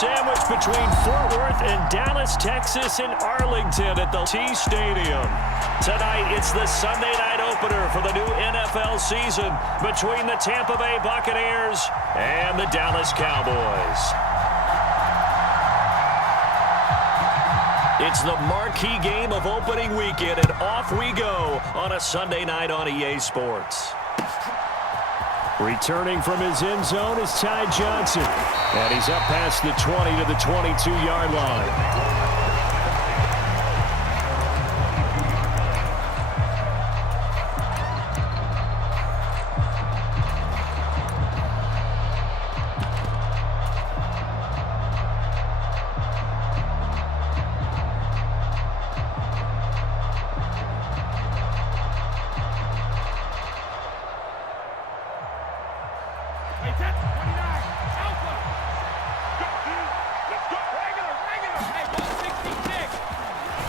sandwiched between Fort Worth and Dallas, Texas, and Arlington at the T-Stadium. Tonight, it's the Sunday night opener for the new NFL season between the Tampa Bay Buccaneers and the Dallas Cowboys. It's the marquee game of opening weekend, and off we go on a Sunday night on EA Sports. Returning from his end zone is Ty Johnson. And he's up past the 20 to the 22-yard line.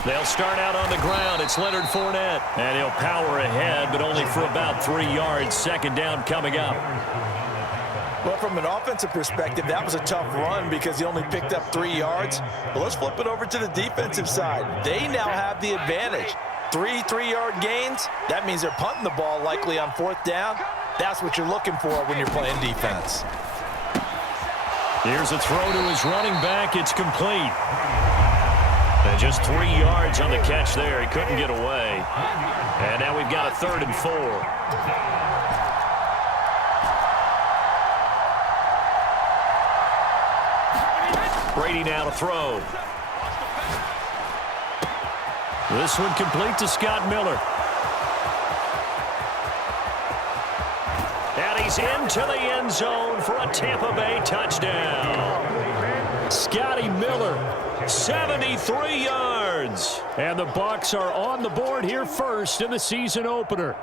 They'll start out on the ground. It's Leonard Fournette. And he'll power ahead, but only for about 3 yards. Second down coming up. Well, from an offensive perspective, that was a tough run because he only picked up 3 yards. But let's flip it over to the defensive side. They now have the advantage. 3-3-yard gains. That means they're punting the ball likely on 4th down. That's what you're looking for when you're playing defense. Here's a throw to his running back. It's complete. And just 3 yards on the catch there. He couldn't get away. And now we've got a 3rd and 4. Brady now to throw. This one complete to Scott Miller. And he's into the end zone for a Tampa Bay touchdown. Scotty Miller, 73 yards. And the Bucs are on the board here first in the season opener.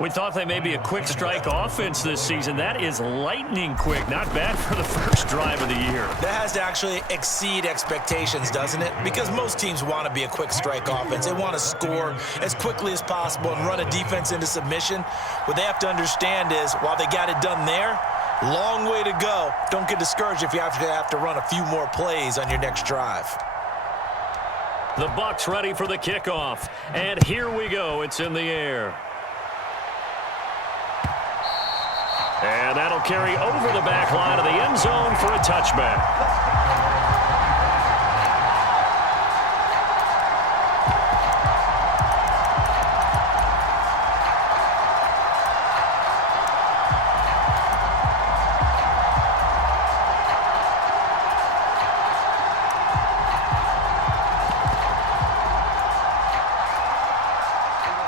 We thought they may be a quick strike offense this season. That is lightning quick. Not bad for the first drive of the year. That has to actually exceed expectations, doesn't it? Because most teams want to be a quick strike offense. They want to score as quickly as possible and run a defense into submission. What they have to understand is, while they got it done there, long way to go. Don't get discouraged if you have to run a few more plays on your next drive. The Bucs ready for the kickoff. And here we go. It's in the air. And that'll carry over the back line of the end zone for a touchback.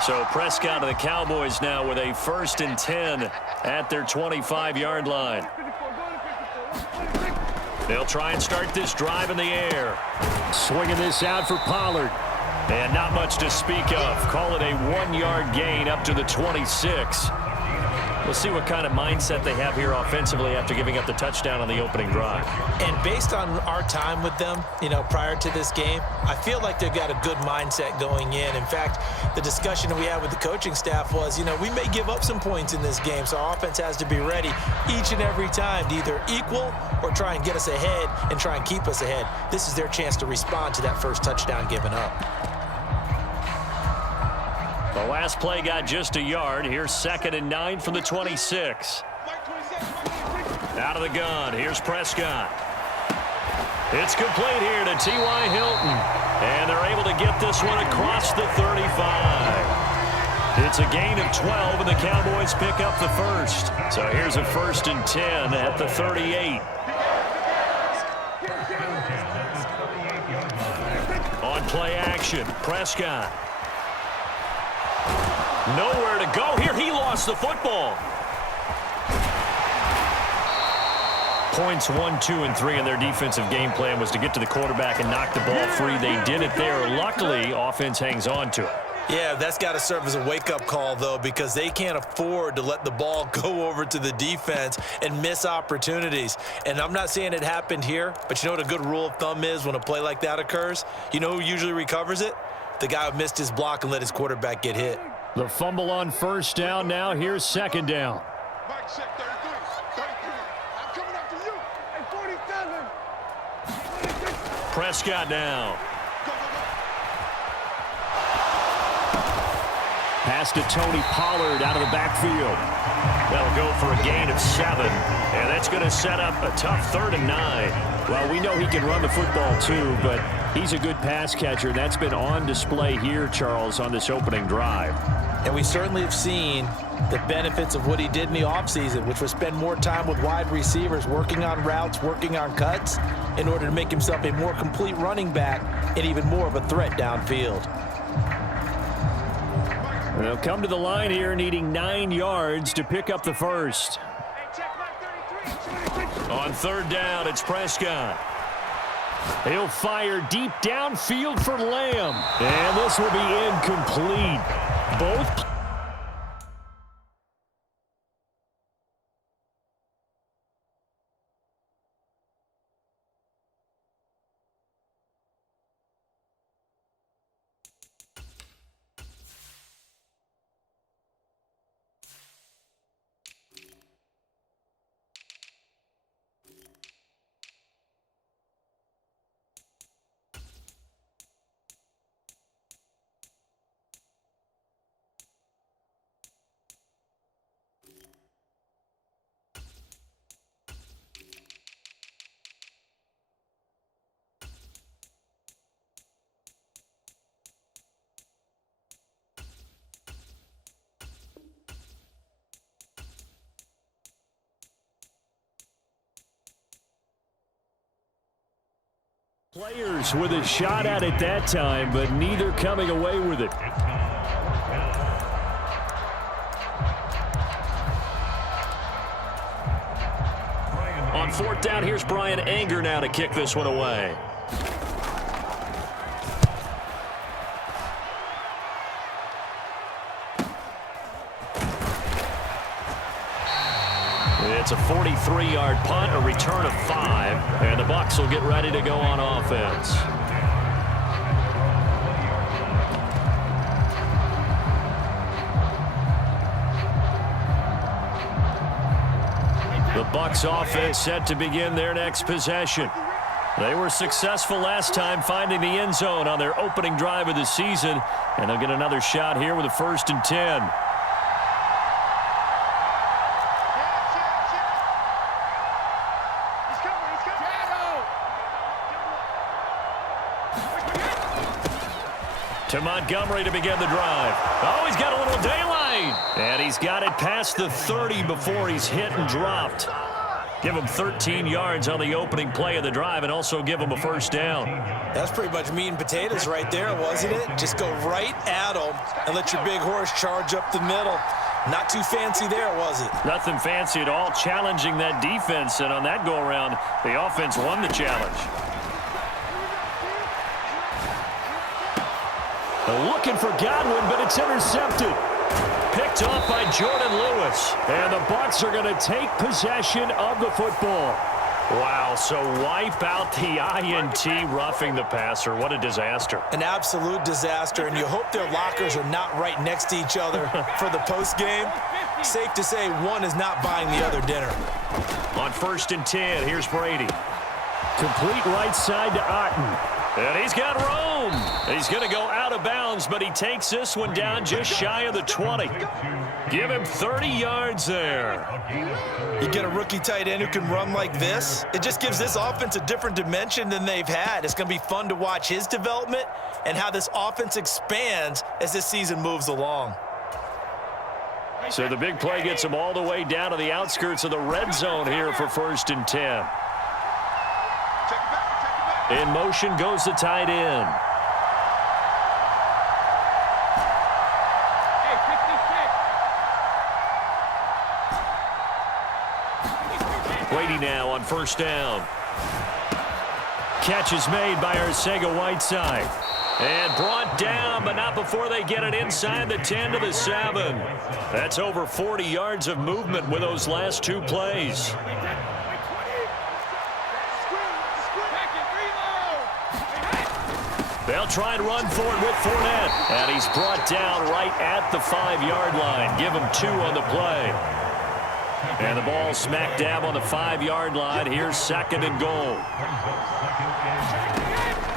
So Prescott of the Cowboys now with a 1st and 10 at their 25-yard line. They'll try and start this drive in the air. Swinging this out for Pollard. And not much to speak of. Call it a 1-yard gain up to the 26. We'll see what kind of mindset they have here offensively after giving up the touchdown on the opening drive. And based on our time with them, prior to this game, I feel like they've got a good mindset going in. In fact, the discussion that we had with the coaching staff was, we may give up some points in this game, so our offense has to be ready each and every time to either equal or try and get us ahead and try and keep us ahead. This is their chance to respond to that first touchdown given up. The last play got just a yard. Here's 2nd and 9 from the 26. Out of the gun. Here's Prescott. It's complete here to T.Y. Hilton. And they're able to get this one across the 35. It's a gain of 12, and the Cowboys pick up the first. So here's a 1st and 10 at the 38. On play action, Prescott. Nowhere to go here. He lost the football. Points 1, 2, and 3 in their defensive game plan was to get to the quarterback and knock the ball free. They did it there. Luckily, offense hangs on to it. Yeah, that's got to serve as a wake-up call, though, because they can't afford to let the ball go over to the defense and miss opportunities. And I'm not saying it happened here, but you know what a good rule of thumb is when a play like that occurs? You know who usually recovers it? The guy who missed his block and let his quarterback get hit. The fumble on 1st down. Now here's 2nd down. Mike check 33. I'm coming after you. Hey, 47. Prescott now. Pass to Tony Pollard out of the backfield. That'll go for a gain of 7. And that's going to set up a tough 3rd and 9. Well, we know he can run the football too, but he's a good pass catcher. That's been on display here, Charles, on this opening drive. And we certainly have seen the benefits of what he did in the offseason, which was spend more time with wide receivers, working on routes, working on cuts, in order to make himself a more complete running back and even more of a threat downfield. They'll come to the line here needing 9 yards to pick up the first. On 3rd down, it's Prescott. He'll fire deep downfield for Lamb. And this will be incomplete. Both. Players with a shot at it that time, but neither coming away with it. On 4th down, here's Brian Anger now to kick this one away. It's a 43-yard punt, a return of 5, and the Bucs will get ready to go on offense. The Bucs offense set to begin their next possession. They were successful last time finding the end zone on their opening drive of the season, and they'll get another shot here with a 1st and 10. To Montgomery to begin the drive. Oh, he's got a little daylight. And he's got it past the 30 before he's hit and dropped. Give him 13 yards on the opening play of the drive and also give him a 1st down. That's pretty much meat and potatoes right there, wasn't it? Just go right at him and let your big horse charge up the middle. Not too fancy there, was it? Nothing fancy at all, challenging that defense. And on that go-around, the offense won the challenge. Looking for Godwin, but it's intercepted. Picked off by Jordan Lewis. And the Bucs are going to take possession of the football. Wow, so wipe out the INT, roughing the passer. What a disaster. An absolute disaster, and you hope their lockers are not right next to each other for the postgame. Safe to say one is not buying the other dinner. On 1st and 10, here's Brady. Complete right side to Otten. And he's got room. He's going to go out of bounds, but he takes this one down just shy of the 20. Give him 30 yards there. You get a rookie tight end who can run like this, it just gives this offense a different dimension than they've had. It's going to be fun to watch his development and how this offense expands as this season moves along. So the big play gets him all the way down to the outskirts of the red zone here for 1st and 10. In motion goes the tight end. Brady now on 1st down. Catch is made by Arcega-Whiteside. And brought down, but not before they get it inside the 10 to the 7. That's over 40 yards of movement with those last 2 plays. They'll try and run for it with Fournette. And he's brought down right at the 5-yard line. Give him 2 on the play. And the ball smack dab on the 5-yard line. Here's 2nd and goal.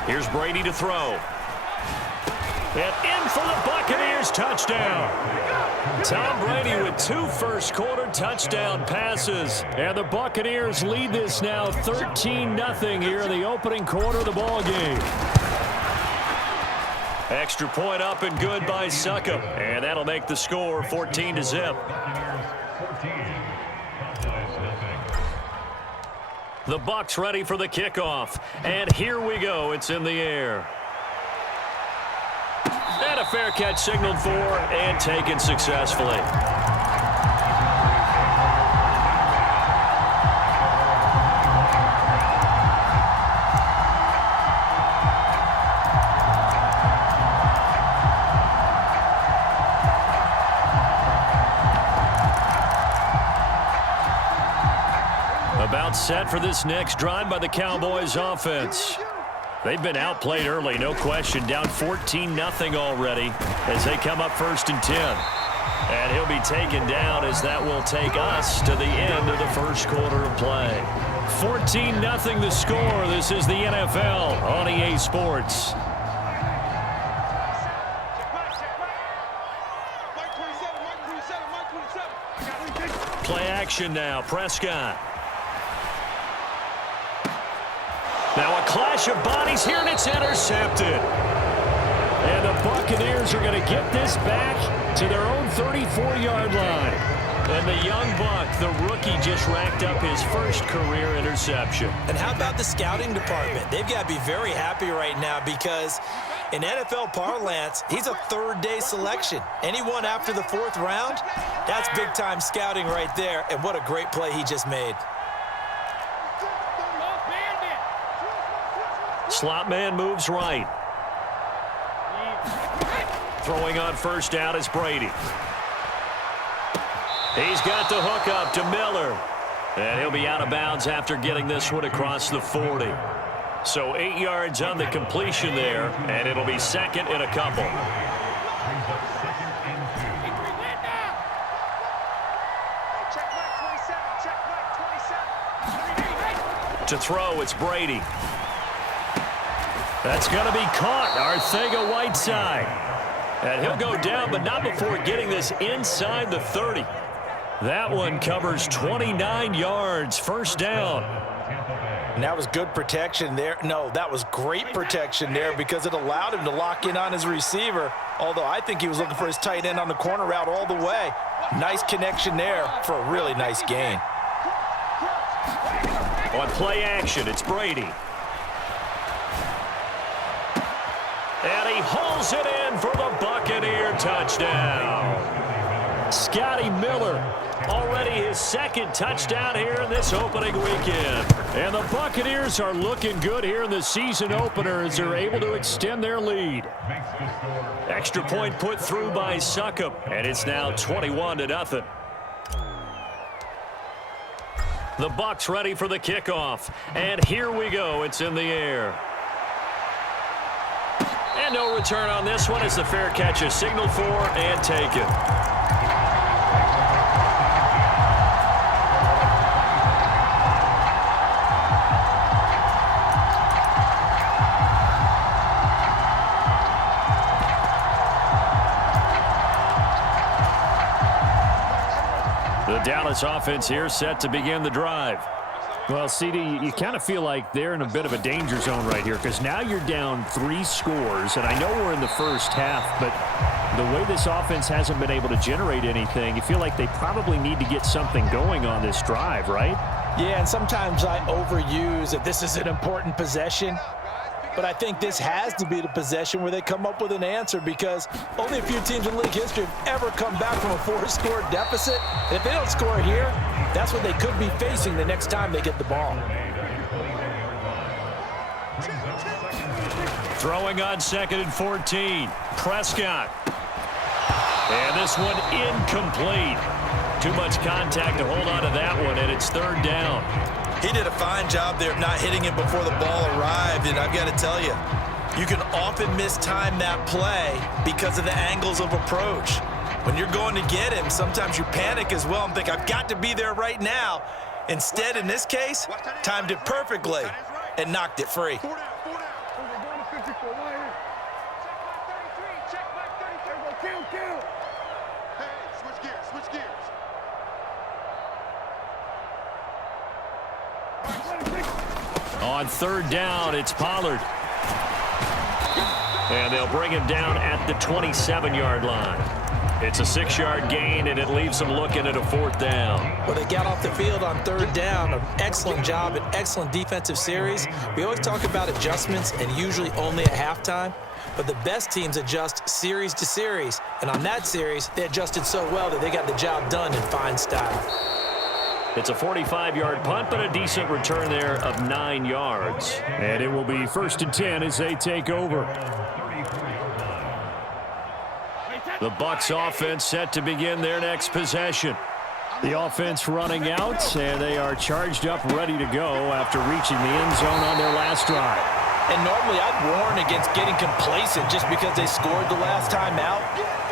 Here's Brady to throw. And in for the Buccaneers, touchdown. Tom Brady with 2 first-quarter touchdown passes. And the Buccaneers lead this now 13-0 here in the opening quarter of the ball game. Extra point up and good by Succop. And that'll make the score 14-0. The Bucs ready for the kickoff. And here we go. It's in the air. And a fair catch signaled for and taken successfully. About set for this next drive by the Cowboys offense. They've been outplayed early, no question. Down 14-0 already as they come up 1st and 10. And he'll be taken down as that will take us to the end of the first quarter of play. 14-0 the score. This is the NFL on EA Sports. Play action now. Prescott. Now a clash of bodies here, and it's intercepted. And the Buccaneers are going to get this back to their own 34-yard line. And the young Buck, the rookie, just racked up his first career interception. And how about the scouting department? They've got to be very happy right now because in NFL parlance, he's a third-day selection. Anyone after the 4th round, that's big-time scouting right there. And what a great play he just made. Slot man moves right. Throwing on first down is Brady. He's got the hook up to Miller. And he'll be out of bounds after getting this one across the 40. So 8 yards on the completion there, and it'll be 2nd and a couple. To throw, it's Brady. That's going to be caught. Arcega-Whiteside. And he'll go down, but not before getting this inside the 30. That one covers 29 yards. First down. And that was good protection there. No, that was great protection there because it allowed him to lock in on his receiver, although I think he was looking for his tight end on the corner route all the way. Nice connection there for a really nice gain. On play action, it's Brady. And he hauls it in for the Buccaneer touchdown. Scotty Miller, already his 2nd touchdown here in this opening weekend. And the Buccaneers are looking good here in the season opener as they're able to extend their lead. Extra point put through by Succop, and it's now 21-0. The Bucs ready for the kickoff. And here we go. It's in the air. And no return on this one as the fair catch is signaled for and taken. The Dallas offense here set to begin the drive. Well, CD, you kind of feel like they're in a bit of a danger zone right here because now you're down 3 scores, and I know we're in the first half, but the way this offense hasn't been able to generate anything, you feel like they probably need to get something going on this drive, right? Yeah, and sometimes I overuse that this is an important possession, but I think this has to be the possession where they come up with an answer because only a few teams in league history have ever come back from a 4-score deficit. And if they don't score here, that's what they could be facing the next time they get the ball. Throwing on 2nd and 14. Prescott. And this one incomplete. Too much contact to hold on to that one, and it's 3rd down. He did a fine job there of not hitting him before the ball arrived, and I've got to tell you, you can often mistime that play because of the angles of approach. When you're going to get him, sometimes you panic as well and think, I've got to be there right now. Instead, in this case, timed it perfectly and knocked it free. On third down, it's Pollard. And they'll bring him down at the 27-yard line. It's a 6-yard gain, and it leaves them looking at a fourth down. Well, they got off the field on third down. An excellent job, an excellent defensive series. We always talk about adjustments, and usually only at halftime. But the best teams adjust series to series. And on that series, they adjusted so well that they got the job done in fine style. It's a 45-yard punt, but a decent return there of 9 yards. And it will be 1st and 10 as they take over. The Bucs offense set to begin their next possession. The offense running out, and they are charged up, ready to go after reaching the end zone on their last drive. And normally I'd warn against getting complacent just because they scored the last time out.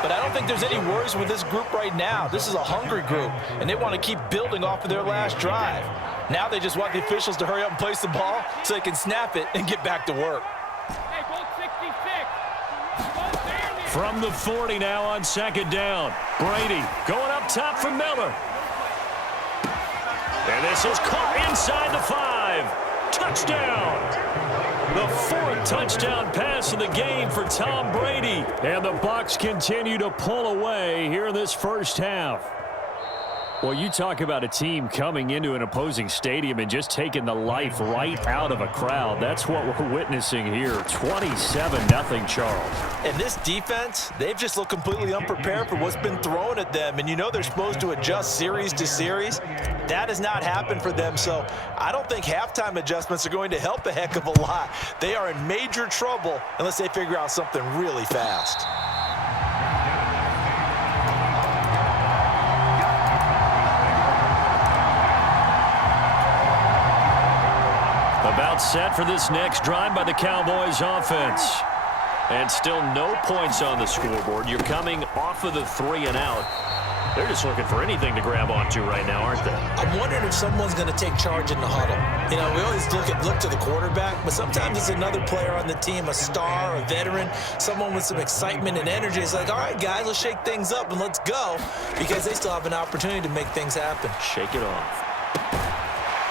But I don't think there's any worries with this group right now. This is a hungry group, and they want to keep building off of their last drive. Now they just want the officials to hurry up and place the ball so they can snap it and get back to work. From the 40 now on 2nd down. Brady going up top for Miller. And this is caught inside the 5. Touchdown. The 4th touchdown pass of the game for Tom Brady. And the Bucs continue to pull away here in this first half. Well, you talk about a team coming into an opposing stadium and just taking the life right out of a crowd. That's what we're witnessing here. 27-0, Charles. And this defense, they've just looked completely unprepared for what's been thrown at them. And you know they're supposed to adjust series to series. That has not happened for them. So I don't think halftime adjustments are going to help a heck of a lot. They are in major trouble unless they figure out something really fast. About set for this next drive by the Cowboys offense. And still no points on the scoreboard. You're coming off of the 3 and out. They're just looking for anything to grab onto right now, aren't they? I'm wondering if someone's going to take charge in the huddle. You know, we always look to the quarterback, but sometimes it's another player on the team, a star, a veteran, someone with some excitement and energy. It's like, all right, guys, let's shake things up and let's go, because they still have an opportunity to make things happen. Shake it off.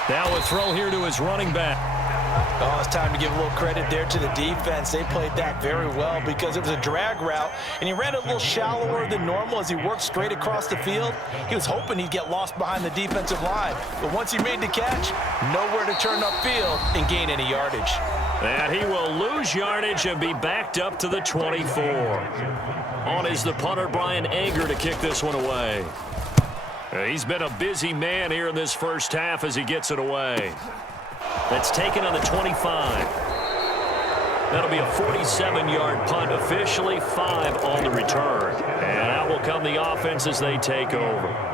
Now a throw here to his running back. Oh, it's time to give a little credit there to the defense. They played that very well because it was a drag route, and he ran a little shallower than normal as he worked straight across the field. He was hoping he'd get lost behind the defensive line, but once he made the catch, nowhere to turn upfield and gain any yardage. And he will lose yardage and be backed up to the 24. On is the punter, Brian Anger, to kick this one away. He's been a busy man here in this first half as he gets it away. That's taken on the 25. That'll be a 47-yard punt, officially 5 on the return. And out will come the offense as they take over.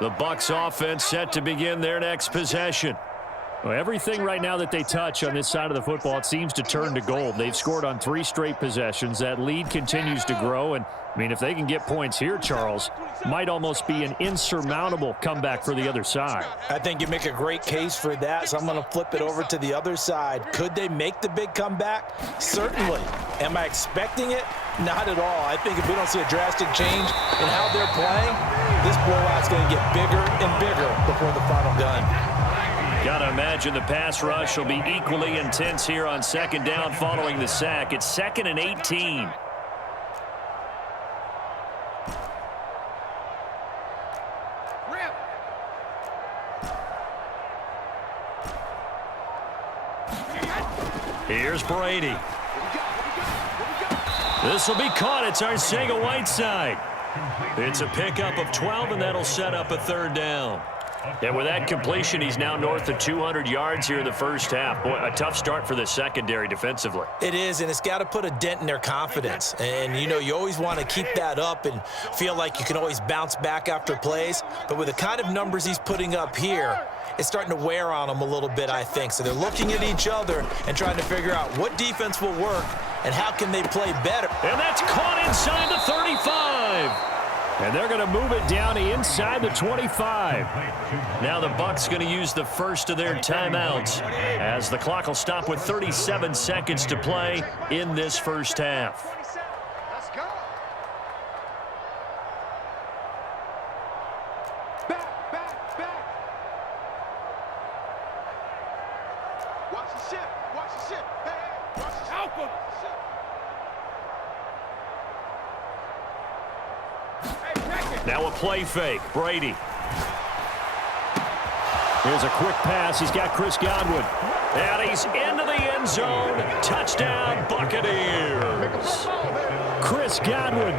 The Bucs offense set to begin their next possession. Well, everything right now that they touch on this side of the football, it seems to turn to gold. They've scored on 3 straight possessions. That lead continues to grow. And, I mean, if they can get points here, Charles, might almost be an insurmountable comeback for the other side. I think you make a great case for that, so I'm going to flip it over to the other side. Could they make the big comeback? Certainly. Am I expecting it? Not at all. I think if we don't see a drastic change in how they're playing, this blowout's going to get bigger and bigger before the final gun. Got to imagine the pass rush will be equally intense here on 2nd down following the sack. It's 2nd and 18. Here's Brady. This will be caught. It's Arcega-Whiteside. It's a pickup of 12, and that'll set up a 3rd down. And with that completion, he's now north of 200 yards here in the first half. Boy, a tough start for the secondary defensively. It is, and it's got to put a dent in their confidence. And, you know, you always want to keep that up and feel like you can always bounce back after plays. But with the kind of numbers he's putting up here, is starting to wear on them a little bit, I think. So they're looking at each other and trying to figure out what defense will work and how can they play better. And that's caught inside the 35. And they're going to move it down inside the 25. Now the Bucs going to use the first of their timeouts as the clock will stop with 37 seconds to play in this first half. Let's go. Back. Watch the ship. Hey, watch the ship. Alpha. Now a play fake. Brady. Here's a quick pass. He's got Chris Godwin. And he's into the end zone. Touchdown, Buccaneers. Chris Godwin.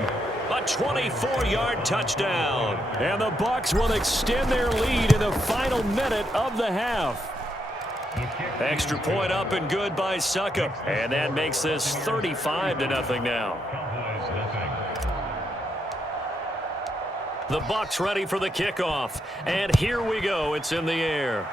A 24-yard touchdown. And the Bucs will extend their lead in the final minute of the half. Extra point up and good by Succop. And that makes this 35-0 now. The Bucs ready for the kickoff. And here we go. It's in the air.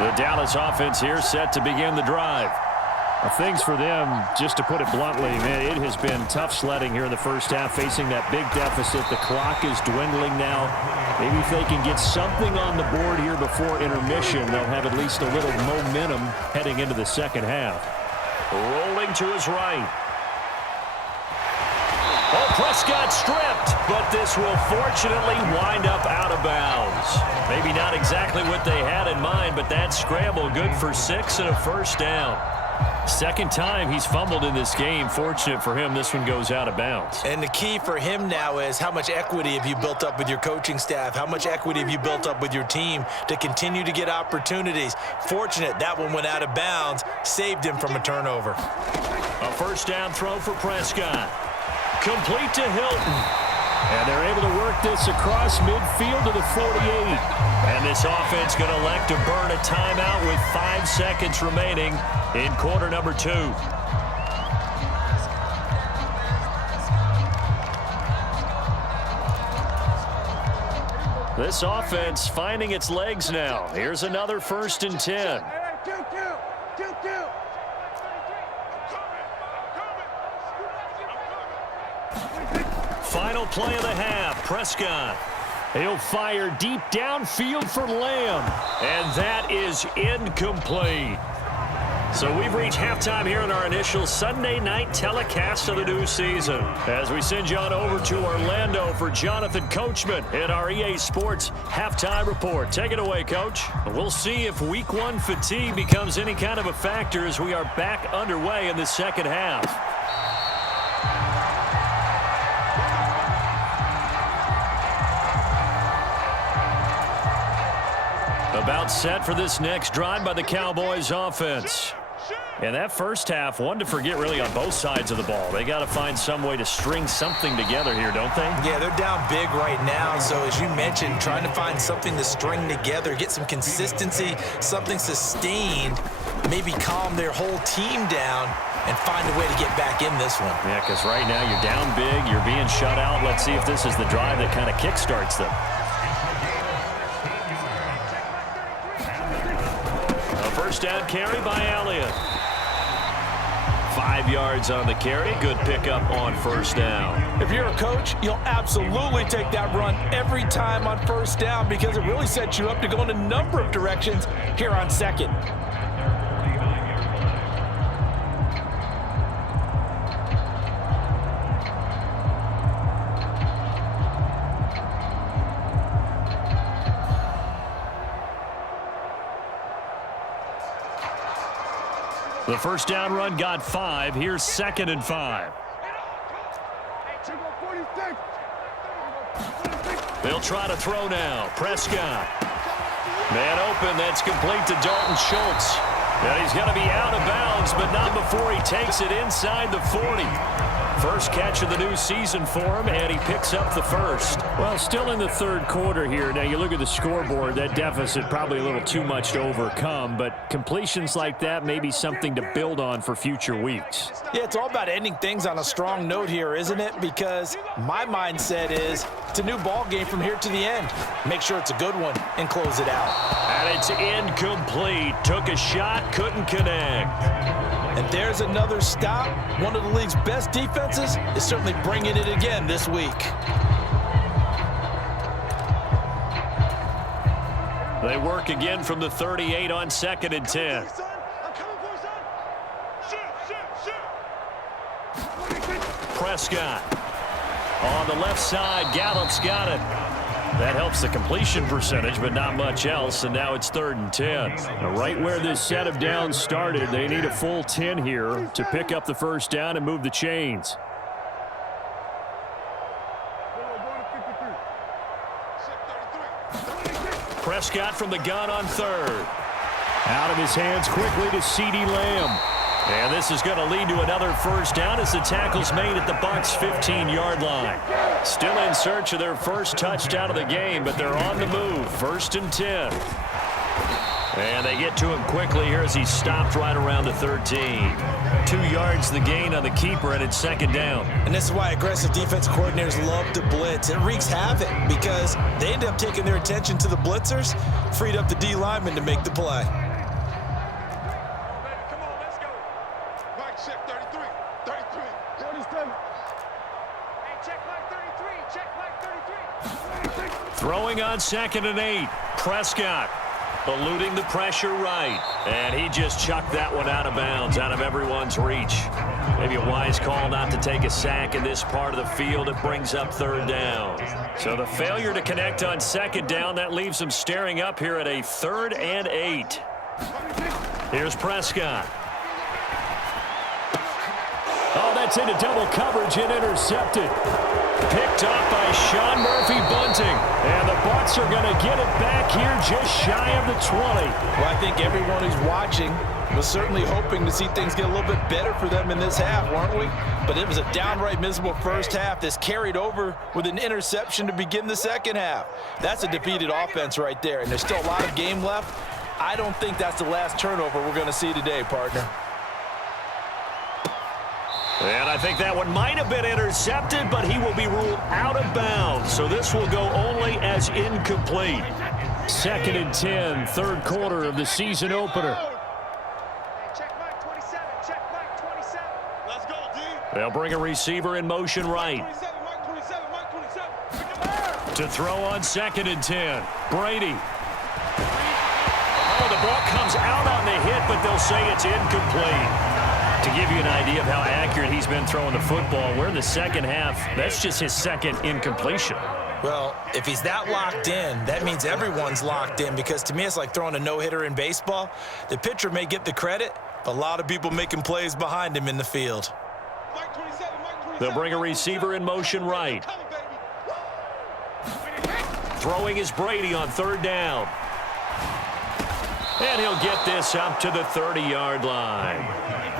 The Dallas offense here set to begin the drive. Things for them, just to put it bluntly, man, it has been tough sledding here in the first half, facing that big deficit. The clock is dwindling now. Maybe if they can get something on the board here before intermission, they'll have at least a little momentum heading into the second half. Rolling to his right. Oh, Prescott stripped, but this will fortunately wind up out of bounds. Maybe not exactly what they had in mind, but that scramble good for 6 and a first down. Second time he's fumbled in this game. Fortunate for him, this one goes out of bounds. And the key for him now is how much equity have you built up with your coaching staff? How much equity have you built up with your team to continue to get opportunities? Fortunate that one went out of bounds, saved him from a turnover. A first down throw for Prescott. Complete to Hilton. And they're able to work this across midfield to the 48. And this offense going to elect to burn a timeout with 5 seconds remaining in quarter number 2. This offense finding its legs now. Here's another 1st and 10. Final play of the half. Prescott. He'll fire deep downfield for Lamb. And that is incomplete. So we've reached halftime here in our initial Sunday night telecast of the new season. As we send you on over to Orlando for Jonathan Coachman in our EA Sports Halftime Report. Take it away, Coach. We'll see if Week 1 fatigue becomes any kind of a factor as we are back underway in the second half. About set for this next drive by the Cowboys offense. And that first half, one to forget really on both sides of the ball. They got to find some way to string something together here, don't they? Yeah, they're down big right now. So as you mentioned, trying to find something to string together, get some consistency, something sustained, maybe calm their whole team down and find a way to get back in this one. Yeah, because right now you're down big, you're being shut out. Let's see if this is the drive that kind of kickstarts them. First down carry by Elliott. 5 yards on the carry. Good pickup on first down. If you're a coach, you'll absolutely take that run every time on first down because it really sets you up to go in a number of directions here on second. The first down run got 5. Here's 2nd and 5. They'll try to throw now. Prescott. Man open. That's complete to Dalton Schultz. And he's going to be out of bounds, but not before he takes it inside the 40. First catch of the new season for him, and he picks up the first. Well, still in the third quarter here. Now, you look at the scoreboard, that deficit probably a little too much to overcome, but completions like that may be something to build on for future weeks. Yeah, it's all about ending things on a strong note here, isn't it? Because my mindset is it's a new ball game from here to the end. Make sure it's a good one and close it out. And it's incomplete. Took a shot, couldn't connect. And there's another stop. One of the league's best defenses is certainly bringing it again this week. They work again from the 38 on 2nd and 10. Prescott on the left side. Gallup's got it. That helps the completion percentage, but not much else, and now it's 3rd and 10. Now, right where this set of downs started, they need a full 10 here to pick up the first down and move the chains. Prescott from the gun on 3rd. Out of his hands quickly to CeeDee Lamb. And this is going to lead to another first down as the tackle's made at the Bucs' 15-yard line. Still in search of their first touchdown of the game, but they're on the move. 1st and 10. And they get to him quickly here as he stopped right around the 13. 2 yards the gain on the keeper, and it's 2nd down. And this is why aggressive defense coordinators love to blitz. It wreaks havoc because they end up taking their attention to the blitzers, freed up the D lineman to make the play. Throwing on 2nd and 8. Prescott eluding the pressure right. And he just chucked that one out of bounds, out of everyone's reach. Maybe a wise call not to take a sack in this part of the field. It brings up 3rd down. So the failure to connect on 2nd down, that leaves them staring up here at a 3rd and 8. Here's Prescott. Oh, that's into double coverage and intercepted. Picked up by Sean Murphy-Bunting. And the Bucs are going to get it back here just shy of the 20. Well, I think everyone who's watching was certainly hoping to see things get a little bit better for them in this half, weren't we? But it was a downright miserable first half. This carried over with an interception to begin the second half. That's a defeated offense right there, and there's still a lot of game left. I don't think that's the last turnover we're going to see today, partner. And I think that one might have been intercepted, but he will be ruled out of bounds. So this will go only as incomplete. 2nd and 10, 3rd quarter of the season opener. Check Mike 27. Check Mike 27. Let's go, D. They'll bring a receiver in motion right. Mike 27. Mike 27. To throw on 2nd and 10. Brady. Oh, the ball comes out on the hit, but they'll say it's incomplete. To give you an idea of how accurate he's been throwing the football, we're in the second half. That's just his 2nd incompletion. Well, if he's that locked in, that means everyone's locked in, because to me it's like throwing a no-hitter in baseball. The pitcher may get the credit, but a lot of people making plays behind him in the field. Mike 27. Mike 27. They'll bring a receiver in motion right. Throwing is Brady on 3rd down. And he'll get this up to the 30-yard line.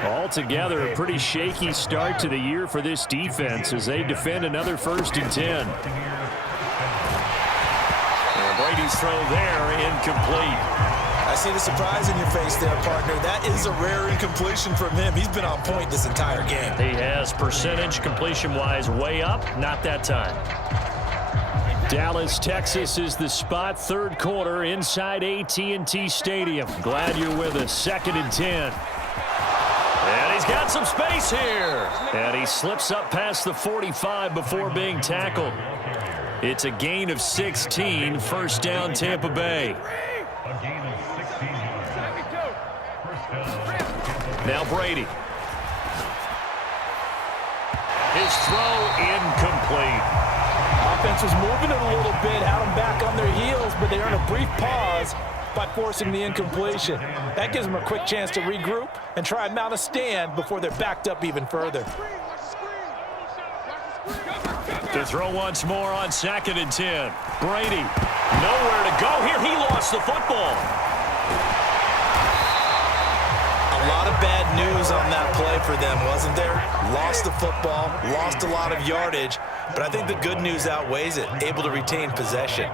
Altogether, a pretty shaky start to the year for this defense as they defend another 1st and 10. And Brady's throw there, incomplete. I see the surprise in your face there, partner. That is a rare incompletion from him. He's been on point this entire game. He has percentage completion-wise way up, not that time. Dallas, Texas is the spot. 3rd quarter inside AT&T Stadium. Glad you're with us. 2nd and 10. And he's got some space here. And he slips up past the 45 before being tackled. It's a gain of 16. 1st down, Tampa Bay. Now Brady. His throw incomplete. Offense was moving it a little bit, had them back on their heels, but they earned a brief pause by forcing the incompletion. That gives them a quick chance to regroup and try and mount a stand before they're backed up even further. To throw once more on 2nd and 10. Brady, nowhere to go here. He lost the football. lot of bad news on that play for them, wasn't there? Lost the football, lost a lot of yardage, but I think the good news outweighs it, able to retain possession.